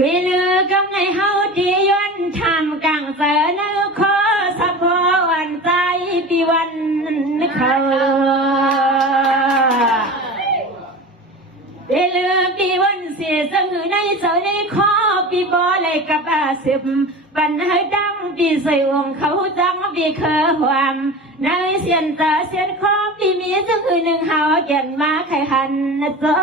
วิลือกับในเฮาที่ย้อนทำกลางเสนอขอสะพอวันใจปีวันเขาวิลือปีวันเสียสงในเสในขอปีบอเลยกับอาสิบปัญหาดังปีใส่วงเขาจังปีเคอความในเสียนตาเสียนขอปีมีจังหนึ่งเฮาแก่นมาไข่หันนะจ๊ะ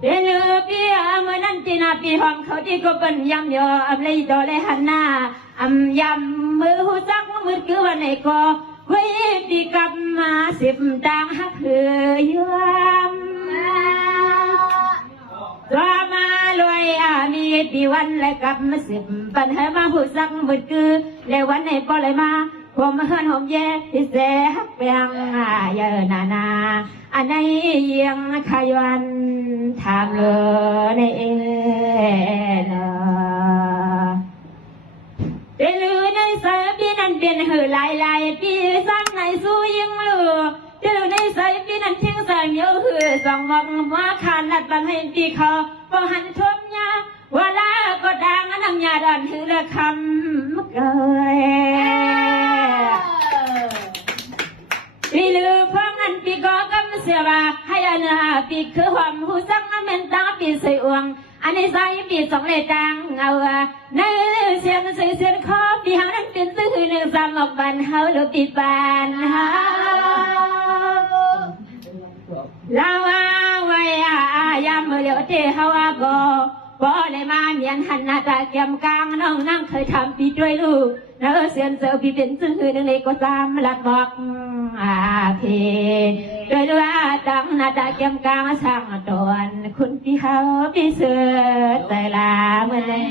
เดือปีเมื่อนั้นจีนาปีห้องเขาที่ก็เป็นยำยออำเลยดอเลยหันหน้าอำยำมือหูจักมือคือวันไหนก็เว้ยปีกลับมาสิบดังฮักเหือยตัวมาลอยมีปีวันและกลับมาสิบปัญหามาหูจักมือคือเลยวันไหนก็เลยมาผมเฮินผมแย่ที่เสฮักเปียงเยอะนาอันไหนยังขยันทำเลยในเอเดือในสายปีนั้นเป็นหือลายปีสร้างในสู้ยิ่งเลือเดือในสายปีนั้นทิ้งสายเยอะหือสองมองมาขาดนัดบังให้ปีเขาพอหันทบยาว่าลาก็ดังน้ำยาดันหือละคำเกยปีลือพวกนั้นปีก็กำเสียว่าให้อันปีคือความหูสักน้ำเมนตาปีใส่อวงอันนี้ใส่ปีสองเลยจังเอาในเสียนใส่เสียนคอปีหางนั้นเป็นซื้อหนึ่งสามออกบันเฮาหรือปีบานเฮาเราไว้ยามเมื่อเลี้ยวเทเฮาก็เลยมาเมียนหันหน้าตาแก้มกลางน้องนั่งเคยทำปีด้วยลูกเนื้อเสียนเสือปีเป็นซึ่งคือหนึ่งเล็กก็ตามหลักบอกเพโดยว่าตั้งหน้าตาแก้มกลางช่างตอนคุณพี่เขาพี่เสือแต่ละเมื่อเล่น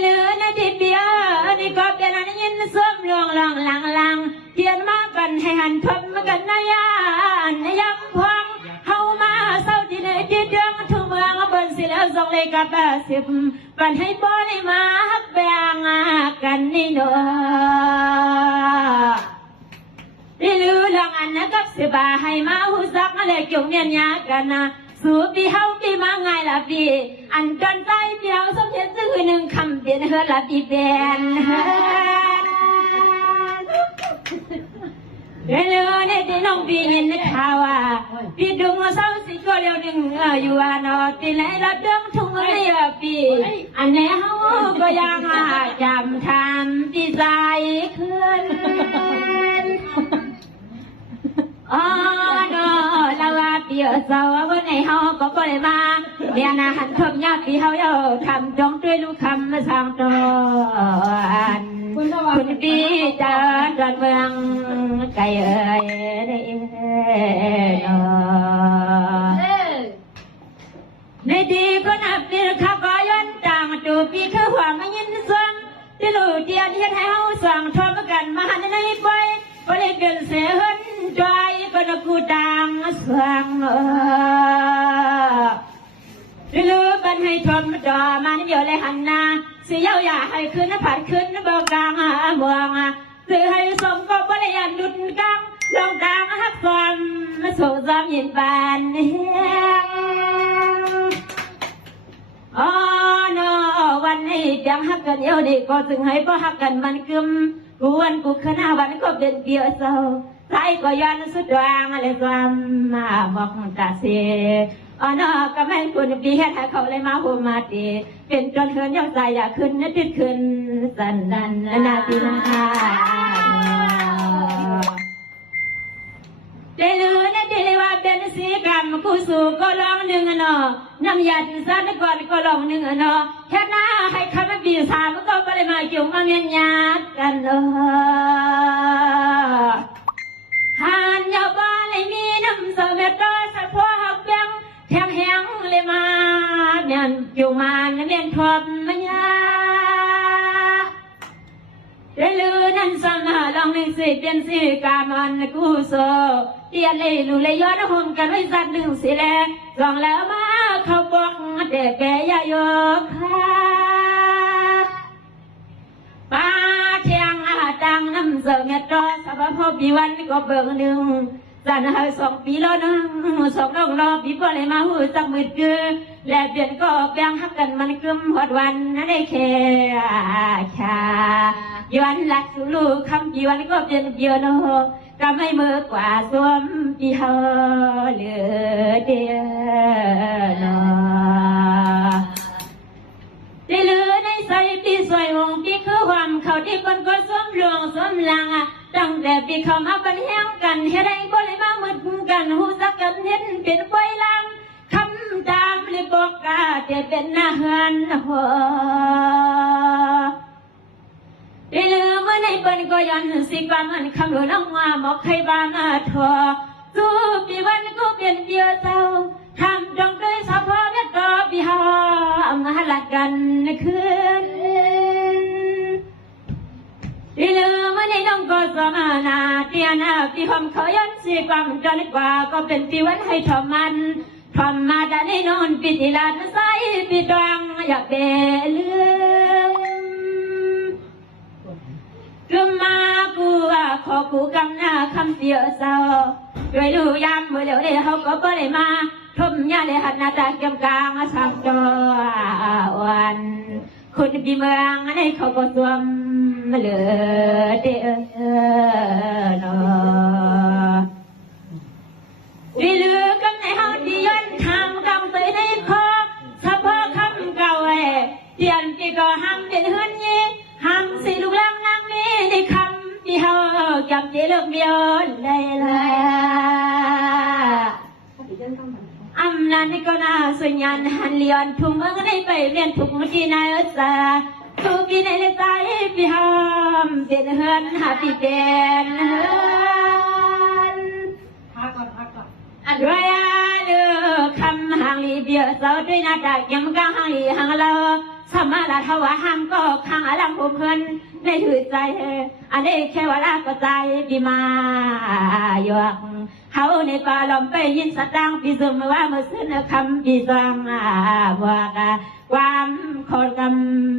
เหลือนาทีเดียวนี่ก็เป็นอันยินส้มลวงลองลังเทียนมาปันให้หันทบกันนายานยำพวงเฮามาเศร้าที่ไหนที่เดืองทุ่งเมืองบนสิแล้วสองเลยกับสิบปันให้บ่ได้มาฮักแบ่งกันนี่เนาะนี่ลือลองอันนะกับสิบาให้มาหูสักอะไรเกี่ยวเมียนยากันนะสู่ปีเฮาปีมาไงล่ะปีอันจนใจปีเฮาสมเด็จซื้อหนึ่งคำเปลี่ยนเฮือละปีเป็นเรื่องนี้ที่น้องปีเห็นข่าวว่าปีดุงเศร้าสิก็เลี้ยวหนึ่งอยู่ว่านอที่ไหนละเรื่องทุ่งเรียปีอันนี้เฮาก็ยังจำทำปีใจขึ้นอ๋อเนาะเราว่าปีเศร้าวันไหนเฮาก็บ่ได้มาเดี๋ยวนะหันทบยาปีเฮาเอาทำจงด้วยลูกคำมาสร้างตัวคุณปีจานเมืองไก่เอ๋ยในดีก็นับปีขับย้อนต่างตูปีคือความไม่ยินสวงที่ลูกเดียนเฮ็ดให้เฮาสว่างทอมกันมาหันในไปก็เลยเปลี่ยนเสียหันใจก็นับกูต่างสว่างลือบันให้ทมจอมันเดียวเลยหันหน้าเสียวอย่าให้ขึ้นผัดขึ้นเบากลางเมืองซื้อให้สมก็บริยานดุนกลางลงกลางฮักความส่งซ้ำยินบานอ๋อเนาะวันนี้เพียงฮักกันเดียวนี่ก็ถึงให้พ่อฮักกันมันกึมกูวันกูขณะวันก็เป็นเปียวเศร้าใจก็ย้อนสุดวางอะไรความมาบอกตาเสียอ๋อเนาะก็ไม่คุณปีแค่ให้เขาเลยมาหัวมาตีเป็นจนเฮินยกใจอยากขึ้นนึกขึ้นสันดันนาทีนาเดลือนะเดลือว่าเป็นสีกรรมกูสู่ก็ลองหนึ่งเนาะน้ำยาที่สันก่อนก็ลองหนึ่งเนาะแค่หน้าให้คำว่าปีศาจมันก็ไปเลยมาเกี่ยวมาเมียนยากันเนาะหันยาบ้านเลยมีน้ำเสม็ดก็สะพอหักเบี้ยงแทงแหงเลยมาเมียนอยู่มาเมียนทบมันยาเดลือนั้นสมาลองหนึ่งสิเป็นสีกามันกูโซเตียนเลยลูเลยย้อนห่มกันไว้สัตว์หนึ่งสิแลสองแล้วมาเขาบอกเด็กแก่ยาโยค่ะป้าเทียงตังน้ ำเสเงตรอสบพอปีวันก็เบิ่งหนึ่งจันหาย2 ปีแล้วนึง2 น้องรอปีบ่เลยมาหูจักมืดคือและเปลี่ยนก็แบ่งฮักกันมันกึมหอดวันนั้นได้แค่ชาย้อนหลักสู่ลูกคำปีวันก็เปลี่ยนเดียวโนก็ไม่เมื่อกว่าสวมปีเฮาเหลือเดียวที่เหลือในใส่ปีสวยวงปีคือความเขาที่คนก็สวมหลวงสวมลังตั้งแต่ปีเขามาบันแห้งกันเฮ็ดให้บ่เลยมามืดกันหูสักกันเห็นเป็นป่วยลำคำตามเลยบอกกาจะเป็นอาหารหัวที่เหลือเมื่อในเปิ้นก็ย้อนสิกว่ามันคำหลวงน้องว่าหมอกใครบ้างทอสู้ปีวันก็เป็นเดียวเจ้าทำจงด้วยสะพอเม็ดก็ปีหอมหลักกันคืนที่เหลือเมื่อในน้องก็สมานาเตียนาปีหอมเขาย้อนสิความจนกว่าก็เป็นปีวันให้ทอมันทอมมาได้ในนอนปีที่ลาดใส่ปีดวงอยากเบลืกึมมากูขอกูกำหน้าคำเสียเศร้าด้วยลูกยามเมื่อเดี๋ยวนี้เขาก็บ่ได้มาทมยาเลยหันหน้าตาเกี่ยมกลางสามจอวันคนปีเมืองในเขาก็สวมเหลือเด้อนอที่เหลือกันในเฮาที่ย้อนทางกำไปในคอเฉพาะคำเก่าเตียนที่ก็ห้ามเป็นเฮือนยี่ห้ามสิลูกหลานนางนี้ในคำที่เฮาจำที่เลิกเดียวได้เลยอำนาจนี่ก็น่าสุญญ์หันเลียนทุ่งเมืองได้ไปเรียนทุกมุทีนายศาทุกปีในเลใจพี่หอมเป็นเฮือนหาปีเป็นเฮือนพักก่อนด้วยเลือคำห่างลีเบียเสาด้วยหน้าตาเกี่ยมกลางห่างลีห่างเราสมาลาทว่าห้ามก็ข้างอลังผมเพิ่นในถือใจอันนี้แค่ว่าลาก็ใจปีมาหยอกเขาในป่าลมไปยินสตังปีซุมว่าเมื่อซื้อคำปีสังบอกความคนก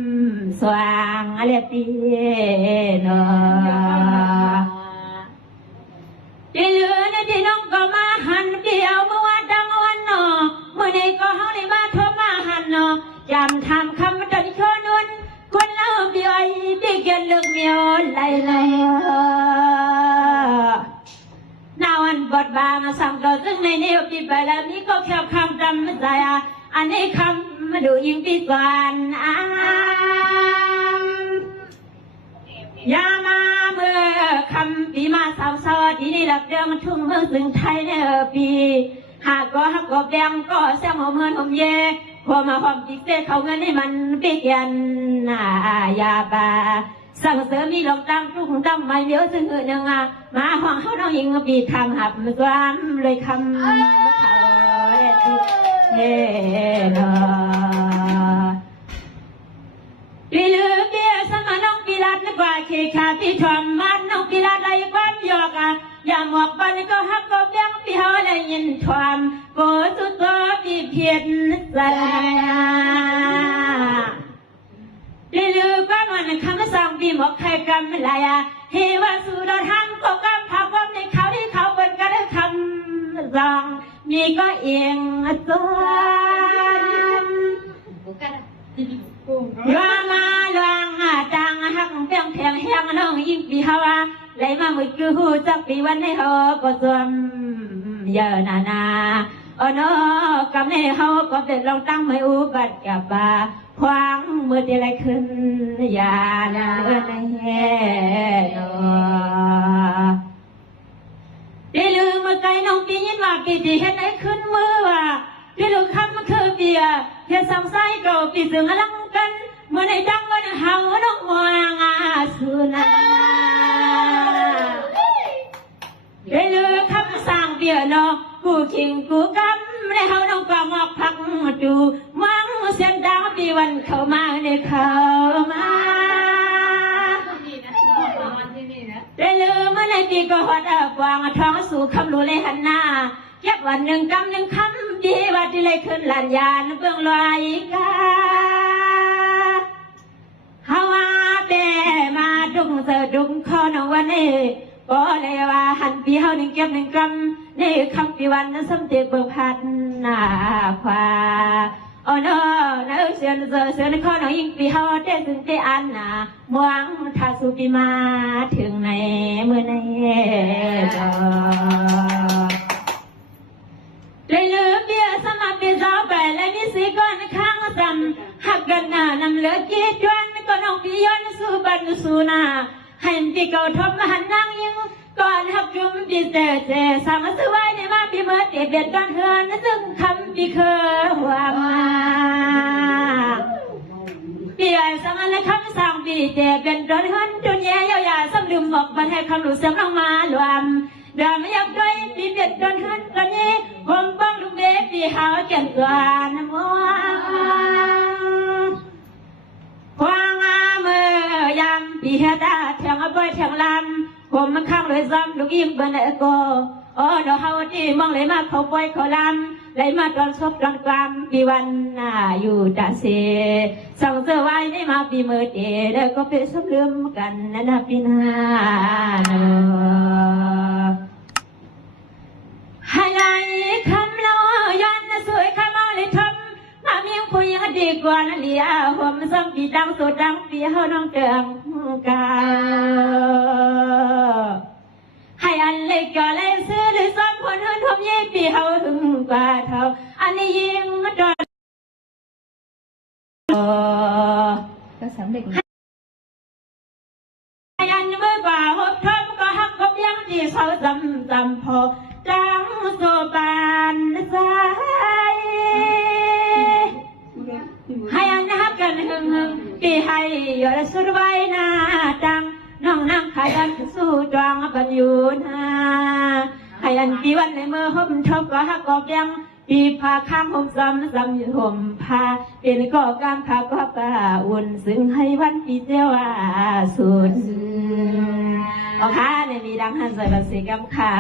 ำสว่างอะไรตีนที่เหลือในที่น้องก็มาหันเดียวเมื่อวันดังวันนอเมื่อในก็เขาในมาโทรมาหันนอจำทำคำตันชนุนคนเล่าเบียร์ปีเกินเลือกเมียวไหลนาวันบดบามาสั่งต่อซึ่งในนี้ปีไปแล้วนี้ก็แค่คำจำไม่ใจอันนี้คำมาดูยิ่งปีกว่าอย่ามาเมื่อคำปีมาสาวสอที่นี่หลับเดิมทุ่งเมืองซึ่งไทยในปีหากก็หักก็แบงก็แซงหัวเมืองหัวเย่พอมาหอมจิกเส้เขาเงินให้มันปีกยันยาบาสั่งเสริมมีหลอกตั้งทุกตั้งไม่เยอะซึ่งหนึ่งมาห้องเขาน้องยิงปีทำหับสวามเลยคำเขาเฮ้นปีลือเบี้ยสมาน้องปีรัดนึกว่าเคขาปีทอมมันน้องปีรัดอะไรความยอกอย่าหมอกบันก็หักก็เบี้ยงปีเขาได้ยินทอมโกสุดตัวปีเพียรใจที่ลือก็มันคำสั่งปีหมอกใครกำไม่ไรเฮวาสุดทำก็กำพักว่าในเขาที่เขาเปิดก็ได้คำสั่งมีก็เองตัวยามาลางจังหักเพียงแข็งแห้งน้องยิ่งปีฮาวาไหลมาหมดคือหูจักปีวันให้เขาก็สวมเยอะนาอ๋อเนาะกำในเขาก็เป็นลองตั้งไม่อุบัติกับบาคว้างมือที่ไรขึ้นอย่าเลื่อนในแห่นที่ลืมเมื่อไกลน้องปียินว่าปีที่เห็นได้ขึ้นมือว่าที่ลูกคำมันคือเบียร์เฮ็ดสังไส้เก่าปีสึงอลังกันเมื่อในดังวันเฮาน้องวางสุนาได้ลือคำสั่งเบียร์เนาะกูขิงกูกำในเฮาน้องก็มอกพักดูมังเสียงดังปีวันเข้ามาในเข้ามาได้ลือเมื่อในปีก็หอดวางท้องสู่คำรู้เลยหันหน้าเก็บวันหนึ่งกำหนึ่งคำดีว่าที่เลยขึ้นหลานยานเบื้องลอยกาฮาวาเบมาดู งเสดุงคอน้องวันนี้ก็เลยว่าหันปีเฮาหนึ่งเก็บหนึ่งกำนี่คำปีวันนั้นสมเด็จเบิกพันหน้าควาโอ้เนอเนอเสียนเสียนข้อน้องยิงปีเฮาได้ถึงได้อันน่ะมวงทาสุปีมาถึงในเมื่อในเลยลืมเบี้ยสมัครปีสาวไปและมีสีก้อนข้างซ้ำหักกันหน้านำเลือกีดวันก็น้องปีย้อนสู่บันสู่หน้าให้ปีเก่าทบมาหันนั่งยิงก่อนหักจุ่มปีเจสามสวายในมาปีเมื่อเตียเบียดกันเฮือนซึ่งคำปีเคยว่ามาปีไอ้สมัยและคำสั่งปีเจเป็นดอนเฮือนจนแย่ยาวยาซ้ำลืมบอกบันให้คำรู้เสียงน้องมารวมดาไม่อยากด้วยปีเบียดดอนเฮือนกันนี้ผมบังลูกเบปีหาเกี่ยนตัวน้ำมัวควางอาเมื่อยามปีเฮดาแทงบ่อยแทงลำผมมันข้างเลยซ้ำลูกยิ้มบันเอโกโอ้ดอกเฮาที่มองเลยมาเขาบ่อยเขาลำเลยมาตอนซบตอนกลางปีวันน่าอยู่ตาเสส่งเสื้อไว้ในมาปีเมื่อเดแล้วก็เป็นสมลืมกันนั่นปีหน้าเนอให้ได้คำเล่าย้อนสวยคำเอาเลยทำมาเมียงคุยดีกว่านั่นเลียผมซ้ำปีดังสุดดังปีเฮาน้องเตืองกาให้อันเล็กก็เลยซื้อหรือซ้ำคนหื่นผมยี่ปีเฮาถึงกว่าเท่าอันนี้ยิงดอนก็สำเร็จให้อันเมื่อกว่าหบทบก็หักก็ยังที่เขาจำพอจังโซบานใจให้อันฮักกันหึงปีให้ยอดสุดไว้หน้าตังน้องนั่งขยันสู้จวงบันอยู่นาให้อันปีวันในมือห่มทบก็ฮักก็ยังปีพาข้ามห่มซ้ำอยู่ห่มพาเป็นก็การพาก็กาอุ่นซึ่งให้วันปีเจ้าสุดเอาค่ะในมีดังหันใส่บัตรสีกำค่ะ